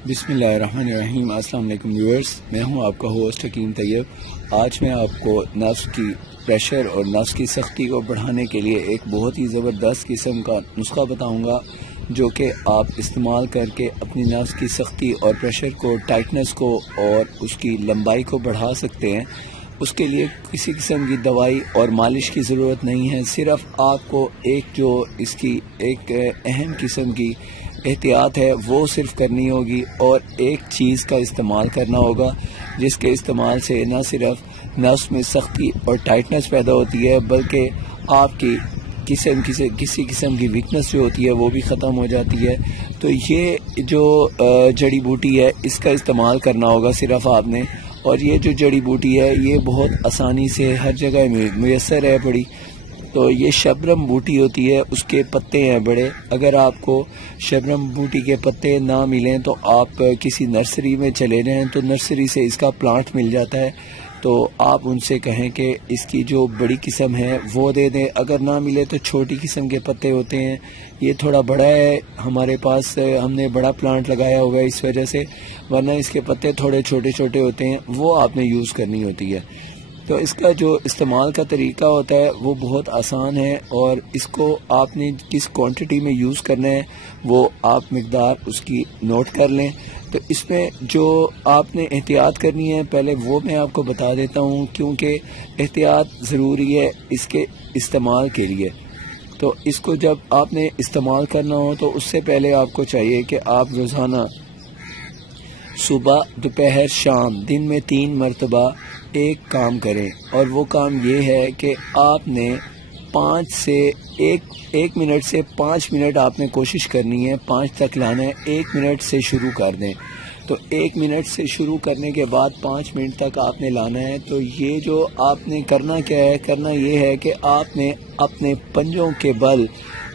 بسم اللہ الرحمن الرحیم۔ السلام علیکم ویورز، میں ہوں آپ کا ہوسٹ حکیم طیب۔ آج میں آپ کو نفس کی پریشر اور نفس کی سختی کو بڑھانے کے لیے ایک بہت ہی زبردست قسم کا نسخہ بتاؤں گا، جو کہ آپ استعمال کر کے اپنی نفس کی سختی اور پریشر کو، ٹائٹنس کو اور اس کی لمبائی کو بڑھا سکتے ہیں۔ اس کے لیے کسی قسم کی دوائی اور مالش کی ضرورت نہیں ہے، صرف آپ کو اس کی ایک اہم قسم کی احتیاط ہے وہ صرف کرنی ہوگی، اور ایک چیز کا استعمال کرنا ہوگا جس کے استعمال سے نہ صرف نفس میں سختی اور ٹائٹنس پیدا ہوتی ہے، بلکہ آپ کی کسی قسم کی ویکنس جو ہوتی ہے وہ بھی ختم ہو جاتی ہے۔ تو یہ جو جڑی بوٹی ہے اس کا استعمال کرنا ہوگا صرف آپ نے، اور یہ جو جڑی بوٹی ہے یہ بہت آسانی سے ہر جگہ میسر ہے پڑی۔ تو یہ شبرم بوٹی ہوتی ہے، اس کے پتے ہیں بڑے۔ اگر آپ کو شبرم بوٹی کے پتے نہ ملیں تو آپ کسی نرسری میں چلے جائیں، تو نرسری سے اس کا پلانٹ مل جاتا ہے، تو آپ ان سے کہیں کہ اس کی جو بڑی قسم ہے وہ دے دیں۔ اگر نہ ملے تو چھوٹی قسم کے پتے ہوتے ہیں، یہ تھوڑا بڑا ہے ہمارے پاس، ہم نے بڑا پلانٹ لگایا ہوگا اس وجہ سے، ورنہ اس کے پتے تھوڑے چھوٹے چھوٹے ہوتے ہیں، وہ آپ نے یوز کرنی ہوتی ہے۔ تو اس کا جو استعمال کا طریقہ ہوتا ہے وہ بہت آسان ہے، اور اس کو آپ نے کس کوانٹٹی میں یوز کرنا ہے وہ آپ مقدار اس کی نوٹ کر لیں۔ تو اس میں جو آپ نے احتیاط کرنی ہے پہلے وہ میں آپ کو بتا دیتا ہوں، کیونکہ احتیاط ضروری ہے اس کے استعمال کے لیے۔ تو اس کو جب آپ نے استعمال کرنا ہو تو اس سے پہلے آپ کو چاہیے کہ آپ روزانہ صبح، دوپہر، شام، دن میں 3 مرتبہ ایک کام کریں، اور وہ کام یہ ہے کہ آپ نے 1 منٹ سے 5 منٹ آپ نے کوشش کرنی ہے 5 تک لانا ہے۔ 1 منٹ سے شروع کر دیں، تو 1 منٹ سے شروع کرنے کے بعد 5 منٹ تک آپ نے لانا ہے۔ تو یہ جو آپ نے کرنا کیا ہے، کرنا یہ ہے کہ آپ نے اپنے پنجوں کے بل،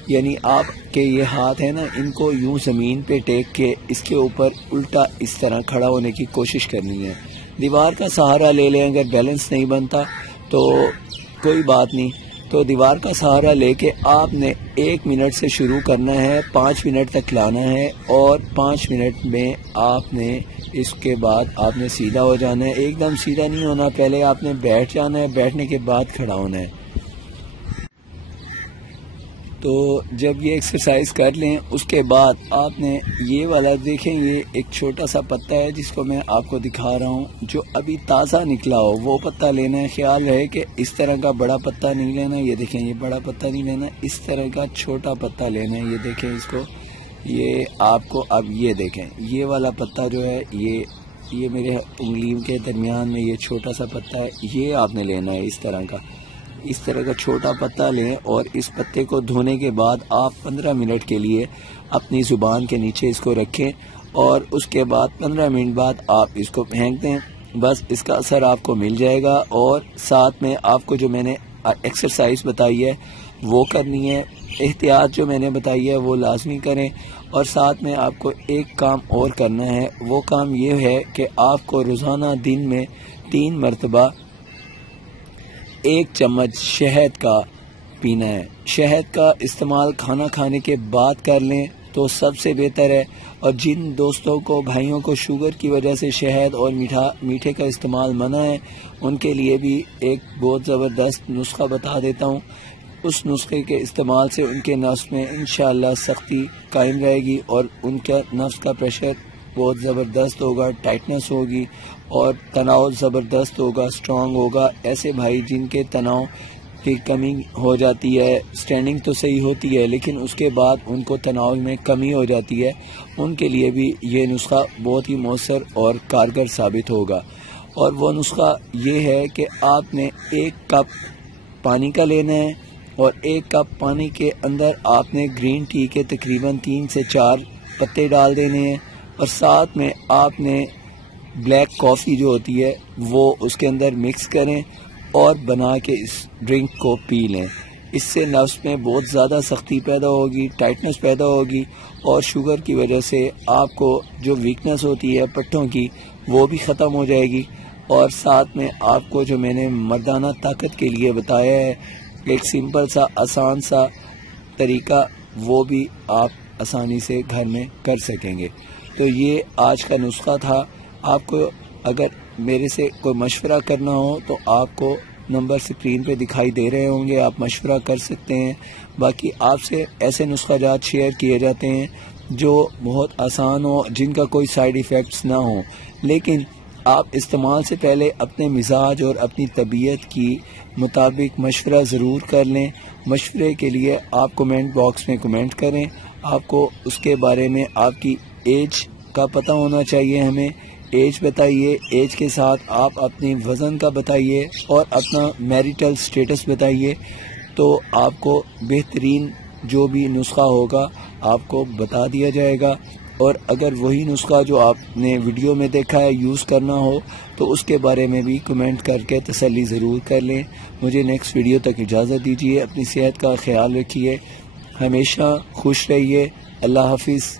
یعنی آپ کے یہ ہاتھ ہیں نا، ان کو یوں زمین پہ ٹیک کے اس کے اوپر الٹا اس طرح کھڑا ہونے کی کوشش کرنی ہے۔ دیوار کا سہارا لے لیں، اگر بیلنس نہیں بنتا تو کوئی بات نہیں، تو دیوار کا سہارا لے کے آپ نے 1 منٹ سے شروع کرنا ہے، 5 منٹ تک لانا ہے، اور 5 منٹ میں آپ نے اس کے بعد آپ نے سیدھا ہو جانا ہے۔ ایک دم سیدھا نہیں ہونا، پہلے آپ نے بیٹھ جانا ہے، بیٹھنے کے بعد کھڑا ہونا ہے۔ تو جب یہ ایکسرسائز کر لیں اس کے بعد آپ نے یہ والا دیکھیں، یہ ایک چھوٹا سا پتا ہے جس کو میں آپ کو دکھا رہا ہوں، جو ابھی تازہ نکلا ہو وہ پتا لینا ہے۔ خیال رہے کہ اس طرح کا بڑا پتا نہیں لینا، یہ دیکھیں یہ بڑا پتا نہیں لینا، اس طرح کا چھوٹا پتا لینا ہے۔ یہ دیکھیں اس کو، یہ آپ کو اب یہ دیکھیں یہ والا پتا جو ہے یہ میرے انگلیوں کے درمیان میں یہ چھوٹا سا پتا ہے، یہ آپ نے لینا ہے اس طرح کا چھوٹا پتا لیں، اور اس پتے کو دھونے کے بعد آپ 15 منٹ کے لیے اپنی زبان کے نیچے اس کو رکھیں، اور اس کے بعد 15 منٹ بعد آپ اس کو پھینک دیں۔ بس اس کا اثر آپ کو مل جائے گا، اور ساتھ میں آپ کو جو میں نے ایکسرسائز بتائی ہے وہ کرنی ہے، احتیاط جو میں نے بتائی ہے وہ لازمی کریں، اور ساتھ میں آپ کو ایک کام اور کرنا ہے۔ وہ کام یہ ہے کہ آپ کو روزانہ دن میں 3 مرتبہ 1 چمچ شہد کا پینا ہے۔ شہد کا استعمال کھانا کھانے کے بعد کر لیں تو سب سے بہتر ہے، اور جن دوستوں کو، بھائیوں کو شوگر کی وجہ سے شہد اور میٹھے کا استعمال منع ہے، ان کے لیے بھی ایک بہت زبردست نسخہ بتا دیتا ہوں۔ اس نسخے کے استعمال سے ان کے نفس میں انشاءاللہ سختی قائم رہے گی، اور ان کا نفس کا پریشر بہت زبردست ہوگا، ٹائٹنس ہوگی، اور تناؤ زبردست ہوگا، سٹرونگ ہوگا۔ ایسے بھائی جن کے تناؤ کی کمی ہو جاتی ہے، سٹینڈنگ تو صحیح ہوتی ہے لیکن اس کے بعد ان کو تناؤ میں کمی ہو جاتی ہے، ان کے لیے بھی یہ نسخہ بہت ہی مؤثر اور کارگر ثابت ہوگا۔ اور وہ نسخہ یہ ہے کہ آپ نے 1 کپ پانی کا لینا ہے، اور 1 کپ پانی کے اندر آپ نے گرین ٹی کے تقریباً 3 سے 4 پتے ڈال دینے ہیں، اور ساتھ میں آپ نے بلیک کافی جو ہوتی ہے وہ اس کے اندر مکس کریں اور بنا کے اس ڈرنک کو پی لیں۔ اس سے نفس میں بہت زیادہ سختی پیدا ہوگی، ٹائٹنس پیدا ہوگی، اور شوگر کی وجہ سے آپ کو جو ویکنس ہوتی ہے پٹھوں کی وہ بھی ختم ہو جائے گی، اور ساتھ میں آپ کو جو میں نے مردانہ طاقت کے لیے بتایا ہے ایک سمپل سا آسان سا طریقہ، وہ بھی آپ آسانی سے گھر میں کر سکیں گے۔ تو یہ آج کا نسخہ تھا. آپ کو اگر میرے سے کوئی مشورہ کرنا ہو تو آپ کو نمبر اسکرین پہ دکھائی دے رہے ہوں گے, آپ مشورہ کر سکتے ہیں. باقی آپ سے ایسے نسخہ جات شیئر کیے جاتے ہیں جو بہت آسان ہو, جن کا کوئی سائیڈ ایفیکٹس نہ ہوں, لیکن آپ استعمال سے پہلے اپنے مزاج اور اپنی طبیعت کی مطابق مشورہ ضرور کر لیں. مشورے کے لیے آپ کمنٹ باکس میں کمنٹ کریں. آپ کو اس کے بارے میں آپ کی ایج کا پتہ ہونا چاہیے, ہمیں ایج بتائیے, ایج کے ساتھ آپ اپنی وزن کا بتائیے اور اپنا میریٹل سٹیٹس بتائیے, تو آپ کو بہترین جو بھی نسخہ ہوگا آپ کو بتا دیا جائے گا. اور اگر وہی نسخہ جو آپ نے ویڈیو میں دیکھا ہے یوز کرنا ہو تو اس کے بارے میں بھی کمنٹ کر کے تسلی ضرور کر لیں. مجھے نیکسٹ ویڈیو تک اجازت دیجیے. اپنی صحت کا خیال رکھیے, ہمیشہ خوش رہیے. اللہ حافظ.